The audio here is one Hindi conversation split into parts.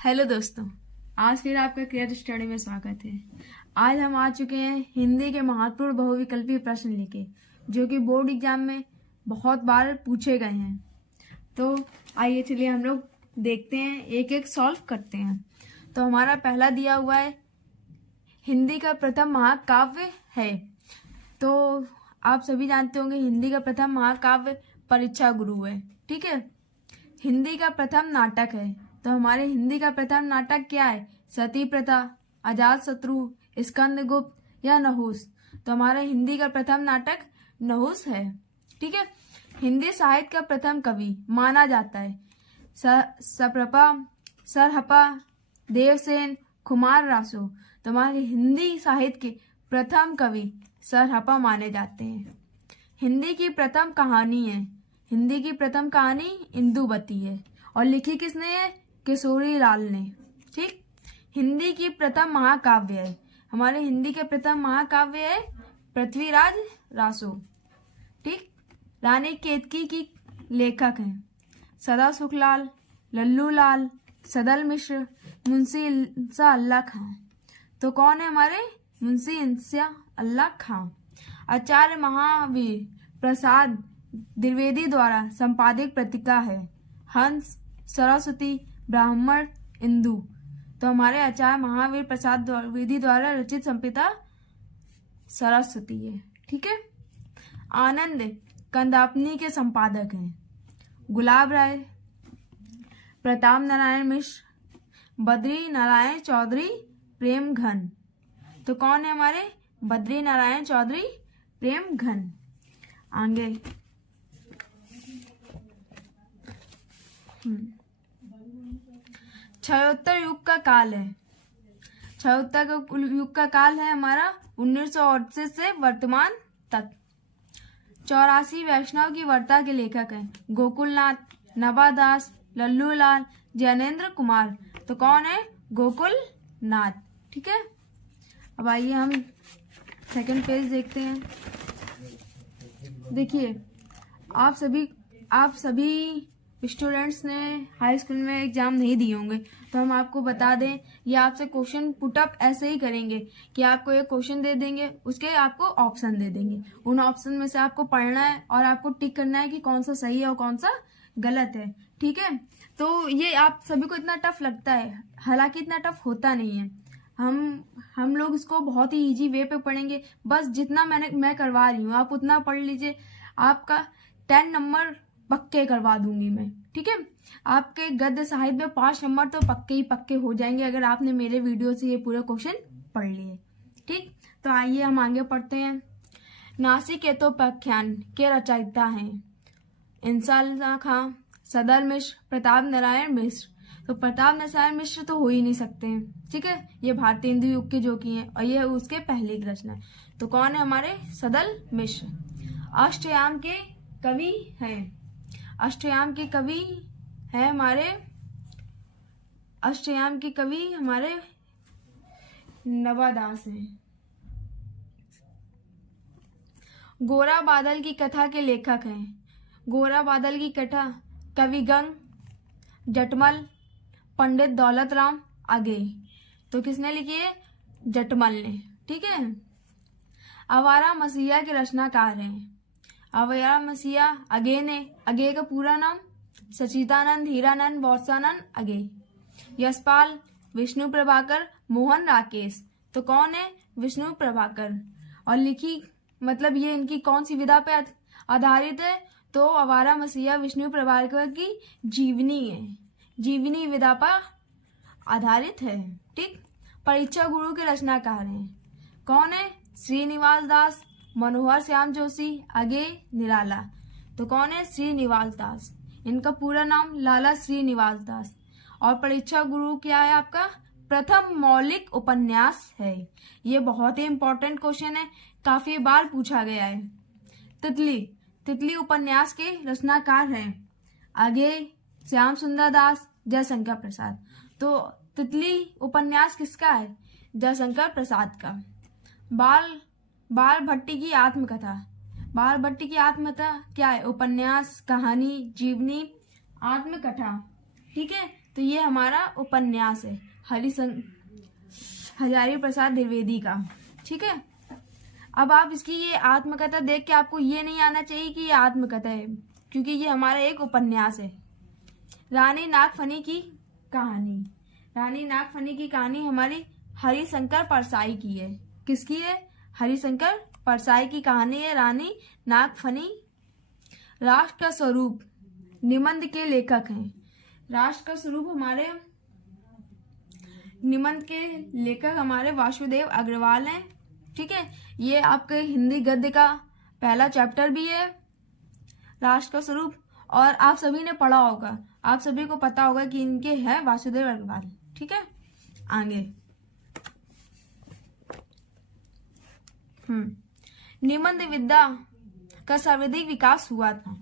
हेलो दोस्तों, आज फिर आपका क्रिएट स्टडी में स्वागत है। आज हम आ चुके हैं हिंदी के महत्वपूर्ण बहुविकल्पीय प्रश्न लेके, जो कि बोर्ड एग्जाम में बहुत बार पूछे गए हैं। तो आइए चलिए हम लोग देखते हैं, एक एक सॉल्व करते हैं। तो हमारा पहला दिया हुआ है, हिंदी का प्रथम महाकाव्य है। तो आप सभी जानते होंगे हिंदी का प्रथम महाकाव्य परीक्षा गुरु है। ठीक है। हिंदी का प्रथम नाटक है, तो हमारे हिंदी का प्रथम नाटक क्या है? सती प्रथा, अजात शत्रु, स्कंदगुप्त या नहुस। तो हमारा हिंदी का प्रथम नाटक नहुस है। ठीक है। हिंदी साहित्य का प्रथम कवि माना जाता है सप्रपा, सरहपा, देवसेन, कुमार रासो। तो हमारे हिंदी साहित्य के प्रथम कवि सरहपा माने जाते हैं। हिंदी की प्रथम कहानी है, हिंदी की प्रथम कहानी इंदुवती है, और लिखी किसने है? किशोरी लाल ने। ठीक। हिंदी की प्रथम महाकाव्य है, हमारे हिंदी के प्रथम महाकाव्य है पृथ्वीराज रासो। ठीक। रानी केतकी की लेखक हैं सदा सुखलाल, लल्लू लाल, सदल मिश्र, मुंशी इंसा अल्लाह खां। तो कौन है हमारे? मुंशी इंसा अल्लाह खां। आचार्य महावीर प्रसाद द्विवेदी द्वारा संपादित पत्रिका है हंस, सरस्वती, ब्राह्मण, इंदु। तो हमारे आचार्य महावीर प्रसाद द्विवेदी द्वारा रचित संपिता सरस्वती है। ठीक है। आनंद कंदापनी के संपादक हैं गुलाब राय, प्रताप नारायण मिश्र, बद्री नारायण चौधरी, प्रेम घन। तो कौन है हमारे? बद्री नारायण चौधरी, प्रेम घन। आगे क्षयोत्तर युग का काल है, क्षयोत्तर युग का काल है हमारा 1938 से वर्तमान तक। 84 वैष्णव की वार्ता के लेखक हैं गोकुलनाथ, नवादास, लल्लू लाल, ज्ञानेन्द्र कुमार। तो कौन है? गोकुलनाथ। ठीक है। अब आइए हम सेकंड पेज देखते हैं। देखिए, आप सभी स्टूडेंट्स ने हाई स्कूल में एग्जाम नहीं दिए होंगे, तो हम आपको बता दें, ये आपसे क्वेश्चन पुटअप ऐसे ही करेंगे कि आपको एक क्वेश्चन दे देंगे, उसके आपको ऑप्शन दे देंगे। उन ऑप्शन में से आपको पढ़ना है और आपको टिक करना है कि कौन सा सही है और कौन सा गलत है। ठीक है। तो ये आप सभी को इतना टफ लगता है, हालांकि इतना टफ होता नहीं है। हम लोग इसको बहुत ही इजी वे पे पढ़ेंगे। बस जितना मैं करवा रही हूँ आप उतना पढ़ लीजिए, आपका 10 नंबर पक्के करवा दूंगी मैं। ठीक है। आपके गद्य साहित्य में 5 नंबर तो पक्के हो जाएंगे अगर आपने मेरे वीडियो से ये पूरे क्वेश्चन पढ़ लिए। ठीक। तो आइए हम आगे पढ़ते हैं। नासिकेतोपाख्यान के रचयिता हैं इंसा अल्लाह खां, सदल मिश्र, प्रताप नारायण मिश्र। तो प्रताप नारायण मिश्र तो हो ही नहीं सकते हैं। ठीक है। ये भारतीय हिंदू युग के जो की हैं, और ये उसके पहले की रचना है। तो कौन है हमारे? सदल मिश्र। अष्टयाम के कवि हैं, अष्टयाम के कवि है हमारे, अष्टयाम के कवि हमारे नवादास हैं। गोरा बादल की कथा के लेखक हैं गोरा बादल की कथा कवि गंग, जटमल, पंडित दौलत राम आगे। तो किसने लिखी है? जटमल ने। ठीक है। आवारा मसीहा के रचनाकार हैं आवारा मसीहा अगे ने। अगे का पूरा नाम सचिदानंद हीरानंद बौरसानंद अगे। यशपाल, विष्णु प्रभाकर, मोहन राकेश। तो कौन है? विष्णु प्रभाकर। और लिखी मतलब ये इनकी कौन सी विधा पे आधारित है? तो आवारा मसीहा विष्णु प्रभाकर की जीवनी है, जीवनी विधा पर आधारित है। ठीक। परीक्षा गुरु के रचनाकार हैं कौन है? श्रीनिवास दास, मनोहर श्याम जोशी आगे निराला। तो कौन है? श्रीनिवास दास। इनका पूरा नाम लाला श्रीनिवास दास। और परीक्षा गुरु क्या है आपका? प्रथम मौलिक उपन्यास है। ये बहुत ही इंपॉर्टेंट क्वेश्चन है, काफी बार पूछा गया है। तितली उपन्यास के रचनाकार हैं आगे श्याम सुंदर दास, जयशंकर प्रसाद। तो तितली उपन्यास किसका है? जयशंकर प्रसाद का। बाल भट्टी की आत्मकथा, बाल भट्टी की आत्मकथा क्या है? उपन्यास, कहानी, जीवनी, आत्मकथा। ठीक है। तो तो ये हमारा उपन्यास है हजारी प्रसाद द्विवेदी का। ठीक है, अब आप इसकी ये आत्मकथा देख के आपको ये नहीं आना चाहिए कि ये आत्मकथा है, क्योंकि ये हमारा एक उपन्यास है। रानी नागफनी की कहानी, रानी नागफनी की कहानी हमारी हरिशंकर परसाई की है। किसकी है? हरिशंकर परसाई की कहानी है रानी नागफनी। राष्ट्र का स्वरूप निबंध के लेखक हैं। राष्ट्र का स्वरूप हमारे निबंध के लेखक हमारे वासुदेव अग्रवाल हैं। ठीक है, ये आपके हिंदी गद्य का पहला चैप्टर भी है राष्ट्र का स्वरूप, और आप सभी ने पढ़ा होगा, आप सभी को पता होगा कि इनके हैं वासुदेव अग्रवाल। ठीक है, आगे निबंध विद्या का सर्वाधिक विकास हुआ था।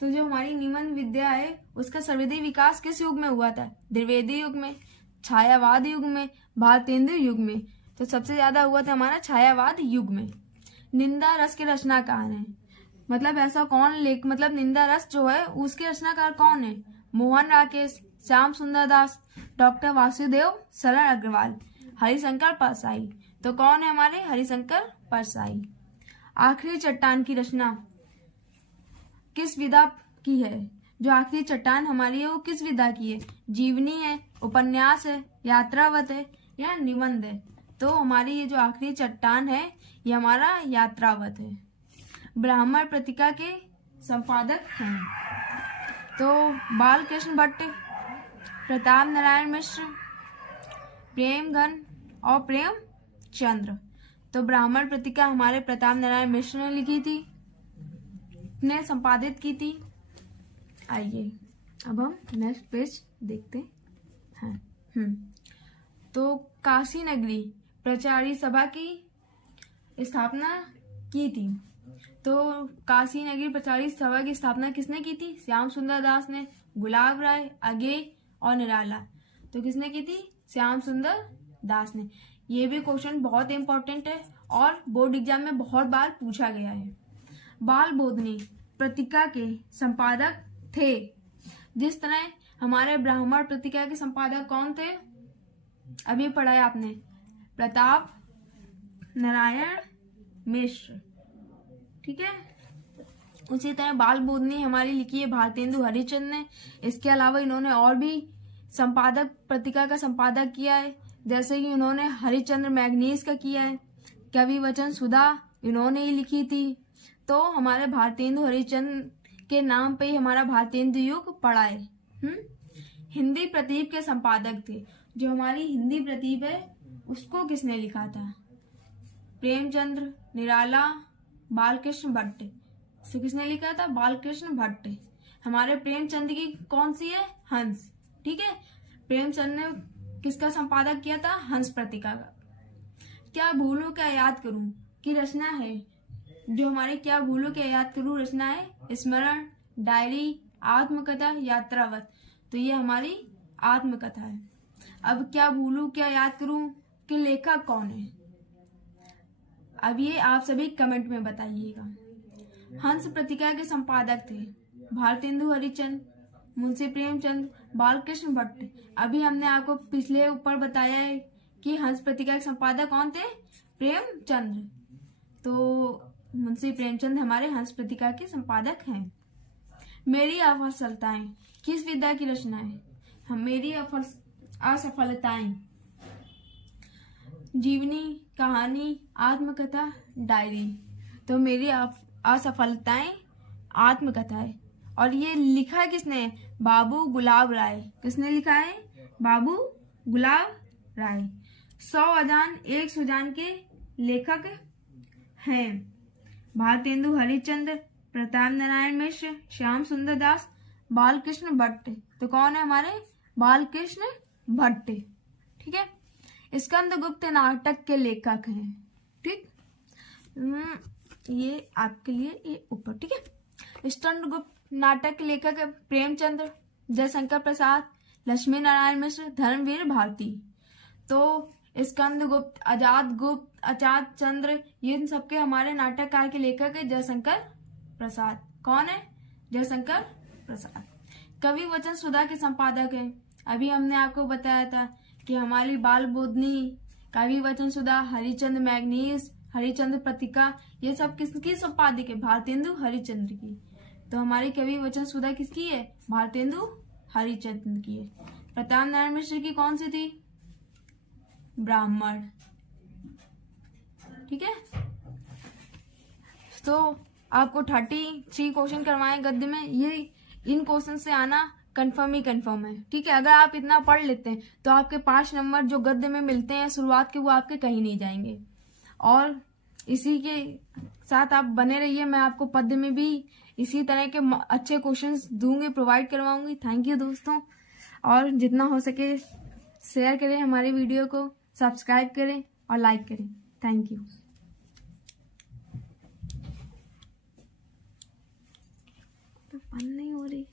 तो जो हमारी निबंध विद्या है उसका सर्वाधिक विकास किस युग में हुआ था? द्विवेदी युग में, छायावाद युग में, भारतेंदु युग में। तो सबसे ज्यादा हुआ था हमारा छायावाद युग में। निंदा रस के रचनाकार हैं, मतलब ऐसा कौन मतलब निंदा रस जो है उसके रचनाकार कौन है? मोहन राकेश, श्याम सुंदर दास, डॉक्टर वासुदेव शरण अग्रवाल, हरिशंकर परसाई। तो कौन है हमारे? हरिशंकर परसाई। आखिरी चट्टान की रचना किस विधा की है? जो आखिरी चट्टान हमारी है वो किस विधा की है? जीवनी है, उपन्यास है, यात्रावत है या निबंध है? तो हमारी ये जो आखिरी चट्टान है ये हमारा यात्रावत है। ब्राह्मण पत्रिका के संपादक हैं तो बालकृष्ण भट्ट, प्रताप नारायण मिश्र, प्रेमघन और प्रेमचंद्र। तो ब्राह्मण पत्रिका हमारे प्रताप नारायण मिश्र ने लिखी थी, ने संपादित की थी। आइए अब हम नेक्स्ट पेज देखते हैं। तो काशी नगरी प्रचारी सभा की स्थापना की थी। तो काशी नगरी प्रचारी सभा की स्थापना किसने की थी? श्याम सुंदर दास ने, गुलाब राय, अगे और निराला। तो किसने की थी? श्याम सुंदर दास ने। ये भी क्वेश्चन बहुत इंपॉर्टेंट है और बोर्ड एग्जाम में बहुत बार पूछा गया है। बाल बोधनी पत्रिका के संपादक थे। जिस तरह हमारे ब्राह्मण पत्रिका के संपादक कौन थे? अभी पढ़ा है आपने, प्रताप नारायण मिश्र। ठीक है, उसी तरह बाल बोधनी हमारी लिखी है भारतेंदु हरिचंद ने। इसके अलावा इन्होंने और भी संपादक पत्रिका का संपादक किया है, जैसे कि उन्होंने हरिचंद्र मैगनीज का किया है, कवि वचन सुधा इन्होंने ही लिखी थी। तो हमारे भारतेंदु हरिचंद के नाम पे ही हमारा भारतेंदु युग पड़ा है। हिंदी प्रतीप के संपादक थे। जो हमारी हिंदी प्रतीप है उसको किसने लिखा था? प्रेमचंद्र, निराला, बालकृष्ण भट्ट। तो किसने लिखा था? बालकृष्ण भट्ट। हमारे प्रेमचंद की कौन सी है? हंस। ठीक है, प्रेमचंद ने किसका संपादक किया था? हंस पत्रिका का। क्या भूलूं क्या याद करूं की रचना है। जो हमारे क्या भूलूं क्या याद करूं रचना है स्मरण, डायरी, आत्मकथा, यात्रावत। तो ये हमारी आत्मकथा है। अब क्या भूलूं क्या याद करूं के लेखक कौन है? अब ये आप सभी कमेंट में बताइएगा। हंस पत्रिका के संपादक थे भारतेंदु हरिचंद, मुंशी प्रेमचंद, बालकृष्ण भट्ट। अभी हमने आपको पिछले ऊपर बताया है कि हंस पत्रिका के संपादक कौन थे? प्रेमचंद्र। तो मुंशी प्रेमचंद हमारे हंस पत्रिका के संपादक हैं। मेरी असफलताएं किस विधा की रचना है? हम मेरी असफलताएं जीवनी, कहानी, आत्मकथा, डायरी। तो मेरी असफलताएं आत्मकथा है। और ये लिखा है किसने? बाबू गुलाब राय। किसने लिखा है? बाबू गुलाब राय। 100 अजान 1 सुजान के लेखक हैं भारतेंदु हरिचंद्र, प्रताप नारायण मिश्र, श्याम सुंदर दास, बालकृष्ण भट्ट। तो कौन है हमारे? बालकृष्ण भट्ट। ठीक है, स्कंदगुप्त नाटक के लेखक हैं। ठीक, ये आपके लिए ये ऊपर। ठीक है, स्कंदगुप्त नाटक के लेखक प्रेमचंद्र, जयशंकर प्रसाद, लक्ष्मी नारायण मिश्र, धर्मवीर भारती। तो स्कंदगुप्त, अजात चंद्र, ये इन सबके हमारे नाटककार के लेखक है जयशंकर प्रसाद। कौन है? जयशंकर प्रसाद। कवि वचन सुधा के संपादक है अभी हमने आपको बताया था कि हमारी बाल बोधनी, कवि वचन सुधा, हरिचंद्र मैग्नीज, हरिचंद्र पत्रिका, ये सब किसकी संपादक है? भारतेंदु हरिचंद्र की। तो हमारी कवि वचन सुधा किसकी है? भारतेंदु हरिचंद्र की है। प्रताप नारायण मिश्र की कौन सी थी? ब्राह्मण। ठीक है, तो आपको 33 क्वेश्चन करवाए गद्य में। ये इन क्वेश्चन से आना कंफर्म ही कंफर्म है। ठीक है, अगर आप इतना पढ़ लेते हैं तो आपके 5 नंबर जो गद्य में मिलते हैं शुरुआत के, वो आपके कहीं नहीं जाएंगे। और इसी के साथ आप बने रहिए, मैं आपको पद्य में भी इसी तरह के अच्छे क्वेश्चंस दूंगी, प्रोवाइड करवाऊंगी। थैंक यू दोस्तों, और जितना हो सके शेयर करें हमारी वीडियो को, सब्सक्राइब करें और लाइक करें। Thank you. तो बंद नहीं हो रही।